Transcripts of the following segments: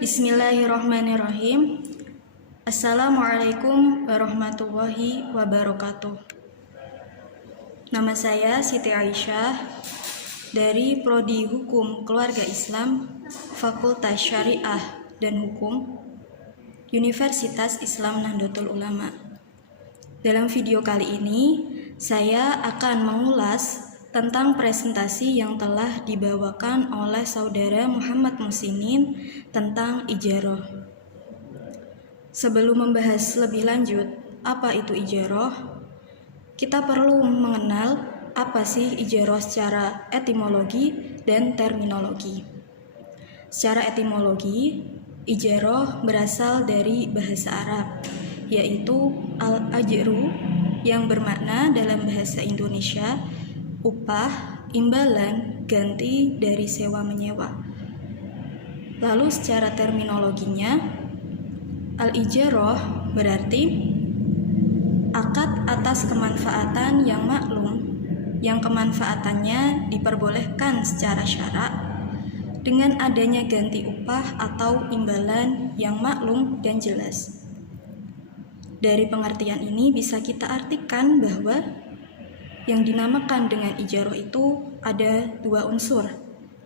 Bismillahirrahmanirrahim. Assalamualaikum warahmatullahi wabarakatuh. Nama saya Siti Aisyah dari Prodi Hukum Keluarga Islam, Fakultas Syariah dan Hukum, Universitas Islam Nahdlatul Ulama. Dalam video kali ini, saya akan mengulas tentang presentasi yang telah dibawakan oleh Saudara Muhammad Musinin tentang ijarah. Sebelum membahas lebih lanjut apa itu ijarah, kita perlu mengenal apa sih ijarah secara etimologi dan terminologi. Secara etimologi, ijarah berasal dari bahasa Arab, yaitu al-ajru, yang bermakna dalam bahasa Indonesia upah, imbalan, ganti dari sewa menyewa. Lalu secara terminologinya, al-ijarah berarti akad atas kemanfaatan yang maklum, yang kemanfaatannya diperbolehkan secara syarak dengan adanya ganti upah atau imbalan yang maklum dan jelas. Dari pengertian ini bisa kita artikan bahwa yang dinamakan dengan ijarah itu ada dua unsur,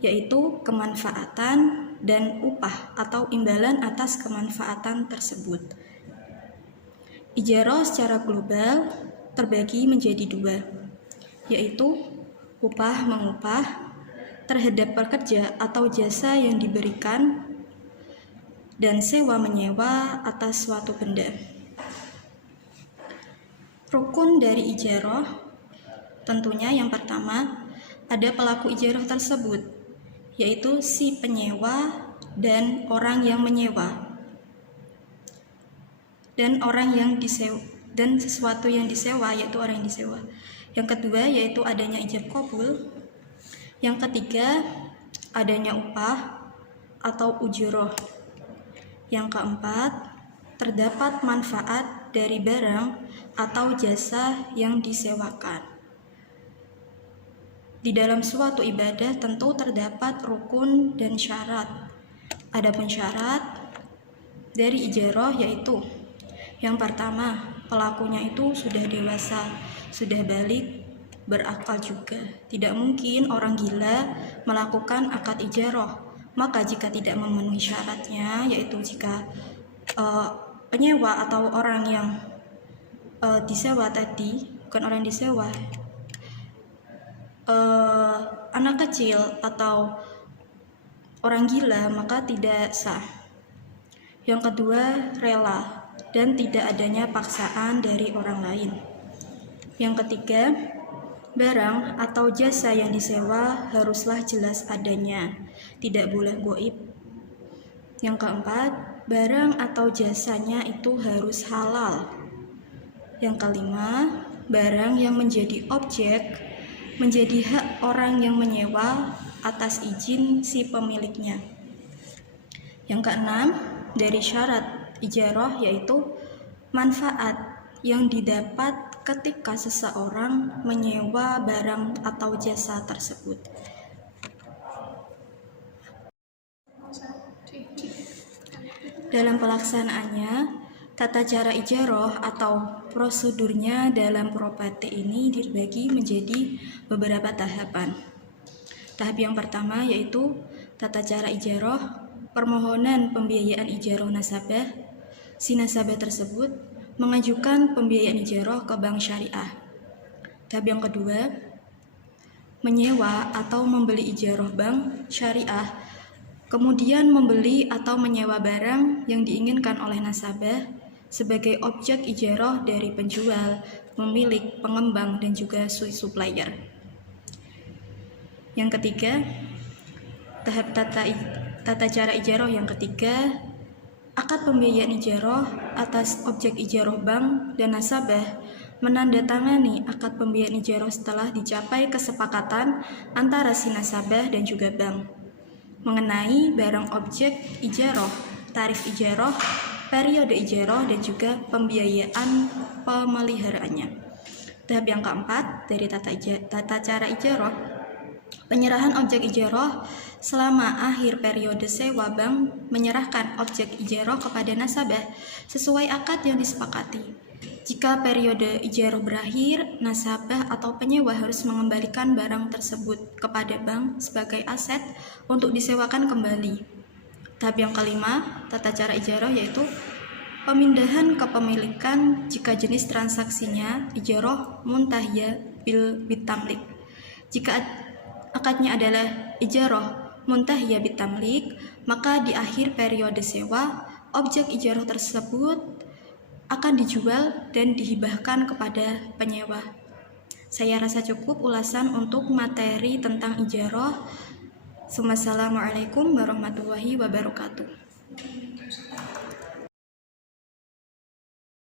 yaitu kemanfaatan dan upah atau imbalan atas kemanfaatan tersebut. Ijarah secara global terbagi menjadi dua, yaitu upah mengupah terhadap pekerja atau jasa yang diberikan dan sewa menyewa atas suatu benda. Rukun dari ijarah tentunya yang pertama ada pelaku ijarah tersebut, yaitu si penyewa dan orang yang menyewa, dan orang yang disewa, dan sesuatu yang disewa yaitu orang yang disewa. Yang kedua yaitu adanya ijab qabul. Yang ketiga adanya upah atau ujurah. Yang keempat terdapat manfaat dari barang atau jasa yang disewakan. Di dalam suatu ibadah tentu terdapat rukun dan syarat. Adapun syarat dari ijarah yaitu yang pertama, pelakunya itu sudah dewasa, sudah balik, berakal juga. Tidak mungkin orang gila melakukan akad ijarah. Maka jika tidak memenuhi syaratnya, yaitu jika penyewa atau orang yang disewa tadi, bukan orang yang disewa, anak kecil atau orang gila, maka tidak sah. Yang kedua, rela dan tidak adanya paksaan dari orang lain. Yang ketiga, barang atau jasa yang disewa haruslah jelas adanya, tidak boleh goib. Yang keempat, barang atau jasanya itu harus halal. Yang kelima, barang yang menjadi objek menjadi hak orang yang menyewa atas izin si pemiliknya. Yang keenam, dari syarat ijarah yaitu manfaat yang didapat ketika seseorang menyewa barang atau jasa tersebut. Dalam pelaksanaannya, tata cara ijarah atau prosedurnya dalam properti ini dibagi menjadi beberapa tahapan. Tahap yang pertama yaitu tata cara ijarah, permohonan pembiayaan ijarah nasabah. Si nasabah tersebut mengajukan pembiayaan ijarah ke bank syariah. Tahap yang kedua, menyewa atau membeli ijarah bank syariah, kemudian membeli atau menyewa barang yang diinginkan oleh nasabah sebagai objek ijarah dari penjual, pemilik, pengembang, dan juga supplier. Yang ketiga, tahap tata cara ijarah yang ketiga, akad pembiayaan ijarah atas objek ijarah bank dan nasabah menandatangani akad pembiayaan ijarah setelah dicapai kesepakatan antara si nasabah dan juga bank mengenai barang objek ijarah, tarif ijarah, periode ijarah, dan juga pembiayaan pemeliharaannya. Tahap yang keempat dari tata cara ijarah Penyerahan objek ijarah selama akhir periode sewa, bank menyerahkan objek ijarah kepada nasabah sesuai akad yang disepakati. Jika periode ijarah berakhir, nasabah atau penyewa harus mengembalikan barang tersebut kepada bank sebagai aset untuk disewakan kembali. Tahap yang kelima, tata cara ijarah, yaitu pemindahan kepemilikan jika jenis transaksinya ijarah muntahiyah bil bitamlik. Jika akadnya adalah ijarah muntahiyah bitamlik, maka di akhir periode sewa, objek ijarah tersebut akan dijual dan dihibahkan kepada penyewa. Saya rasa cukup ulasan untuk materi tentang ijarah. Wassalamualaikum warahmatullahi wabarakatuh.